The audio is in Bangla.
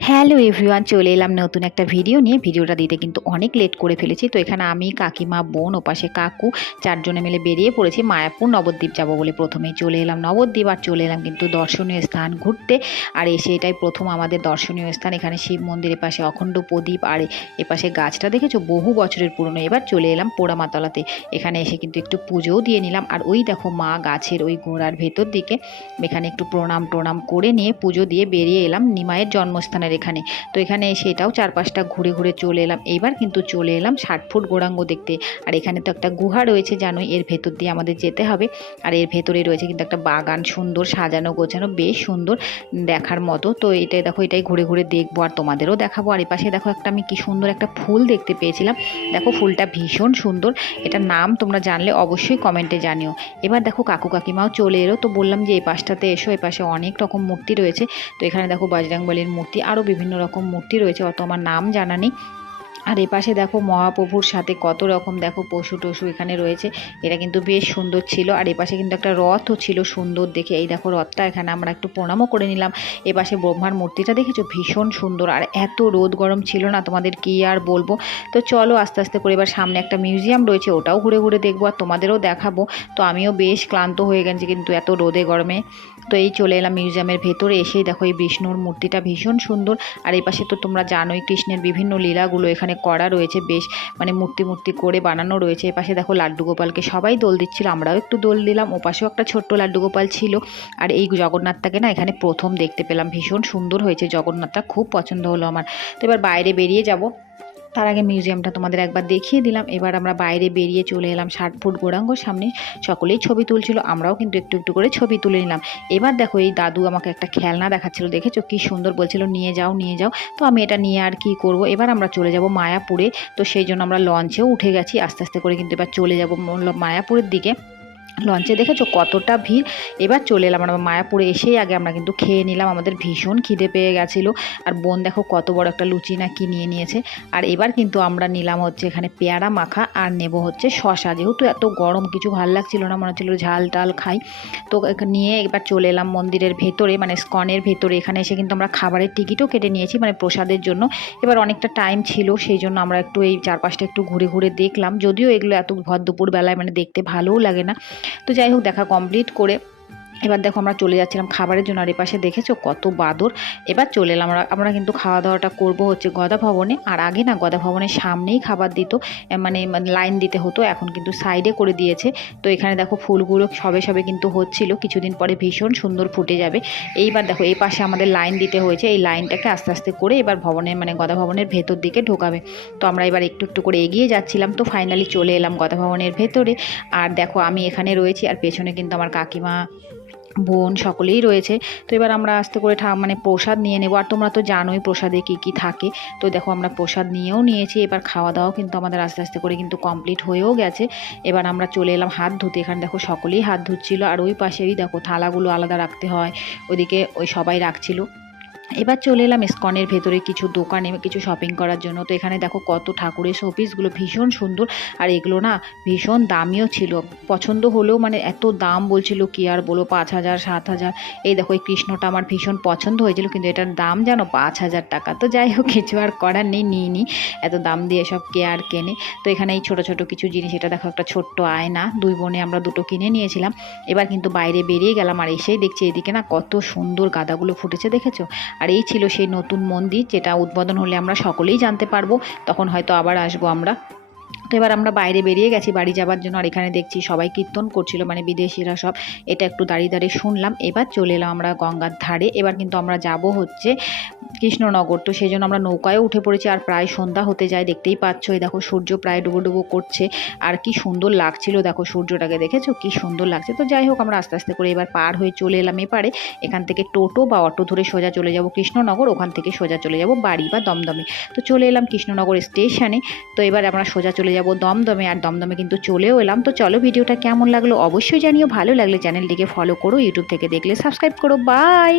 হ্যালো এভরিওয়ান, চলে এলাম নতুন একটা ভিডিও নিয়ে। ভিডিওটা দিতে কিন্তু অনেক লেট করে ফেলেছি। তো এখানে আমি কাকিমা, বোন, ওপাশে কাকু চারজনে মিলে বেরিয়ে পড়েছি মায়াপুর নবদ্বীপ যাব বলে। প্রথমেই চলে এলাম নবদ্বীপ আর চলে এলাম কিন্তু দর্শনীয় স্থান ঘুরতে। আর এসে এটাই প্রথম আমাদের দর্শনীয় স্থান। এখানে শিব মন্দিরের পাশে অখণ্ড প্রদীপ আর এপাশে গাছটা দেখেছ? বহু বছরের পুরনো। এবার চলে এলাম পোড়ামাতলাতে। এখানে এসে কিন্তু একটু পুজোও দিয়ে নিলাম। আর ওই দেখো মা গাছের ওই গোড়ার ভেতর দিকে। এখানে একটু প্রণাম প্রণাম করে নিয়ে পুজো দিয়ে বেরিয়ে এলাম। নিমায়ের জন্মস্থানের এখানে। তো এখানে এসে এটাও চারপাশটা ঘুরে ঘুরে চলে এলাম। এইবার কিন্তু চলে এলাম ষাট ফুট গোড়াঙ্গ দেখতে। আর এখানে তো একটা গুহা রয়েছে জানোই, এর ভেতর দিয়ে আমাদের যেতে হবে। আর এর ভেতরে রয়েছে কিন্তু একটা বাগান সুন্দর, সাজানো, গোছানো, বেশ সুন্দর দেখার মতো। তো এটাই দেখো, এটাই ঘুরে ঘুরে দেখব আর তোমাদেরও দেখাবো। আর এপাশে দেখো একটা আমি কি সুন্দর একটা ফুল দেখতে পেয়েছিলাম। দেখো ফুলটা ভীষণ সুন্দর। এটার নাম তোমরা জানলে অবশ্যই কমেন্টে জানিও। এবার দেখো কাকু কাকিমাও চলে এলো। তো বললাম যে এই পাশটাতে এসো এই পাশে অনেক রকম মূর্তি রয়েছে। তো এখানে দেখো বজরংবলীর মূর্তি। আরও বিভিন্ন রকম মূর্তি রয়েছে অত আমার নাম জানা নেই। আর এপাশে দেখো মহাপ্রভুর সাথে কত রকম দেখো পশু টশু এখানে রয়েছে। এটা কিন্তু বেশ সুন্দর ছিল। আর এপাশে কিন্তু একটা রথও ছিল সুন্দর দেখে। এই দেখো রথটা এখানে আমরা একটু প্রণামও করে নিলাম। এপাশে ব্রহ্মার মূর্তিটা দেখেছ? ভীষণ সুন্দর। আর এত রোদ গরম ছিল না, তোমাদের কি আর বলব? তো চলো আস্তে আস্তে করে এবার সামনে একটা মিউজিয়াম রয়েছে, ওটাও ঘুরে ঘুরে দেখব আর তোমাদেরও দেখাবো। তো আমিও বেশ ক্লান্ত হয়ে গেছি কিন্তু এত রোদে গরমে। তো এই চলে এলাম মিউজিয়ামের ভেতরে, এসেই দেখো এই বিষ্ণুর মূর্তিটা ভীষণ সুন্দর। আর এই পাশে তো তোমরা জানোই কৃষ্ণের বিভিন্ন লীলাগুলো এখানে করা রয়েছে, বেশ মানে মূর্তি মূর্তি করে বানানো রয়েছে। এপাশে দেখো লাড্ডু গোপালকে সবাই দোল দিচ্ছিল, আমরাও একটু দোল দিলাম। ওপাশেও একটা ছোট্ট লাড্ডু গোপাল ছিল। আর এই জগন্নাথটাকে না এখানে প্রথম দেখতে পেলাম। ভীষণ সুন্দর হয়েছে। জগন্নাথটা খুব পছন্দ হলো আমার। তো এবার বাইরে বেরিয়ে যাব। তার আগে মিউজিয়ামটা তোমাদের একবার দেখিয়ে দিলাম। এবার আমরা বাইরে বেরিয়ে চলে এলাম ষাট ফুট গোড়াঙ্গর সামনে। সকলেই ছবি তুলছিল, আমরাও কিন্তু একটু একটু করে ছবি তুলে নিলাম। এবার দেখো, এই দাদু আমাকে একটা খেলনা দেখাচ্ছিল, দেখেছ? কি সুন্দর বলছিল, নিয়ে যাও নিয়ে যাও। তো আমি এটা নিয়ে আর কি করব? এবার আমরা চলে যাব মায়াপুরে। তো সেই জন্য আমরা লঞ্চেও উঠে গেছি। আস্তে আস্তে করে কিন্তু এবার চলে যাব মায়াপুরের দিকে। লঞ্চে দেখেছ কতটা ভিড়? এবার চলে এলাম আমরা মায়াপুরে, এসেই আগে আমরা কিন্তু খেয়ে নিলাম, আমাদের ভীষণ খিদে পেয়ে গেছিল। আর বোন দেখো কত বড় একটা লুচি না কি নিয়ে নিয়েছে। আর এবার কিন্তু আমরা নিলাম হচ্ছে এখানে পেয়ারা মাখা আর নেব হচ্ছে শশা যেহেতু এত গরম, কিছু ভালো লাগছিল না, মনে হচ্ছিল ঝাল টাল খাই। তো নিয়ে এবার চলে এলাম মন্দিরের ভেতরে মানে স্কনের ভেতরে। এখানে এসে কিন্তু আমরা খাবারের টিকিটও কেটে নিয়েছি মানে প্রসাদের জন্য। এবার অনেকটা টাইম ছিল, সেই জন্য আমরা একটু এই চারপাশটা একটু ঘুরে ঘুরে দেখলাম। যদিও এগুলো এত ভর দুপুর বেলায় মানে দেখতে ভালোও লাগে না। তো যাই হোক দেখা কমপ্লিট করে এবার দেখো আমরা চলে যাচ্ছিলাম খাবারের জন্য, আর এপাশে দেখেছ কত বাদর। এবার চলে এলাম আমরা আমরা কিন্তু খাওয়া দাওয়াটা করব হচ্ছে গদা ভবনে। আর আগে না গদা ভবনের সামনেই খাবার দিত মানে লাইন দিতে হতো, এখন কিন্তু সাইডে করে দিয়েছে। তো এখানে দেখো ফুলগুলো সবে সবে কিন্তু হচ্ছিল, কিছুদিন পরে ভীষণ সুন্দর ফুটে যাবে। এইবার দেখো এই পাশে আমাদের লাইন দিতে হয়েছে, এই লাইনটাকে আস্তে আস্তে করে এবার ভবনের মানে গদা ভবনের ভেতর দিকে ঢোকাবে। তো আমরা এবার একটু একটু করে এগিয়ে যাচ্ছিলাম, তো ফাইনালি চলে এলাম গদা ভবনের ভেতরে। আর দেখো আমি এখানে রয়েছি, আর পেছনে কিন্তু আমার কাকিমা বোন সকলেই রয়েছে। তো এবার আমরা আস্তে করে ঠা মানে প্রসাদ নিয়ে নেব। আর তোমরা তো জানোই প্রসাদে কী কী থাকে। তো দেখো আমরা প্রসাদ নিয়েও নিয়েছি। এবার খাওয়া দাওয়াও কিন্তু আমাদের আস্তে আস্তে করে কিন্তু কমপ্লিট হয়েও গেছে। এবার আমরা চলে এলাম হাত ধুতে। এখানে দেখো সকলেই হাত ধুচ্ছিলো। আর ওই পাশেই দেখো থালাগুলো আলাদা রাখতে হয়। ওদিকে ওই সবাই রাখছিল। এবার চলে এলাম ইস্কনের ভেতরে কিছু দোকানে কিছু শপিং করার জন্য। তো এখানে দেখো কত ঠাকুরের শোপিসগুলো ভীষণ সুন্দর। আর এগুলো না ভীষণ দামিও ছিল। পছন্দ হলেও মানে এত দাম বলছিল, কি আর বলো পাঁচ হাজার, সাত হাজার। এই দেখো, এই কৃষ্ণটা আমার ভীষণ পছন্দ হয়েছিল, কিন্তু এটার দাম জানো পাঁচ হাজার টাকা। তো যাই হোক, কিছু আর করার নেই, নিই নি। এত দাম দিয়ে সব কে আর কেনে। তো এখানে এই ছোটো ছোটো কিছু জিনিস, এটা দেখো একটা ছোট্ট আয়না। দুই বোনে আমরা দুটো কিনে নিয়েছিলাম। এবার কিন্তু বাইরে বেরিয়ে গেলাম আর এসেই দেখছি এদিকে না কত সুন্দর গাদাগুলো ফুটেছে, দেখেছ? আর এই ছিল সেই নতুন মন্দির, যেটা উদ্বোধন হলে আমরা সকলেই জানতে পারব। তখন হয়তো আবার আসব আমরা। তো এবার আমরা বাইরে বেরিয়ে গেছি, বাড়ি যাবার জন্য। আর এখানে দেখছি সবাই কীর্তন করছিল মানে বিদেশিরা সব। এটা একটু দাঁড়িয়ে দাঁড়িয়ে শুনলাম। এবার চলে এলাম আমরা গঙ্গার ধারে। এবার কিন্তু আমরা যাব হচ্ছে কৃষ্ণনগর। তো সেই জন্য আমরা নৌকায় উঠে পড়েছি আর প্রায় সন্ধ্যা হতে যায়। দেখতেই পাচ্ছ, এই দেখো সূর্য প্রায় ডুবো ডুবো করছে। আর কি সুন্দর লাগছিল, দেখো সূর্যটাকে দেখেছ? কি সুন্দর লাগছে। তো যাই হোক, আমরা আস্তে আস্তে করে এবার পার হয়ে চলে এলাম এপারে। এখান থেকে টোটো বা অটো ধরে সোজা চলে যাব কৃষ্ণনগর। ওখান থেকে সোজা চলে যাব বাড়ি বা দমদমে। তো চলে এলাম কৃষ্ণনগর স্টেশনে। তো এবার আমরা সোজা চলে যাব দমদমে আর দমদমে কিন্তু চলেও এলাম। তো চলো ভিডিওটা কেমন লাগল অবশ্যই জানিও। ভালো লাগলে চ্যানেলটিকে ফলো করো ইউটিউব থেকে দেখলে সাবস্ক্রাইব করো। বাই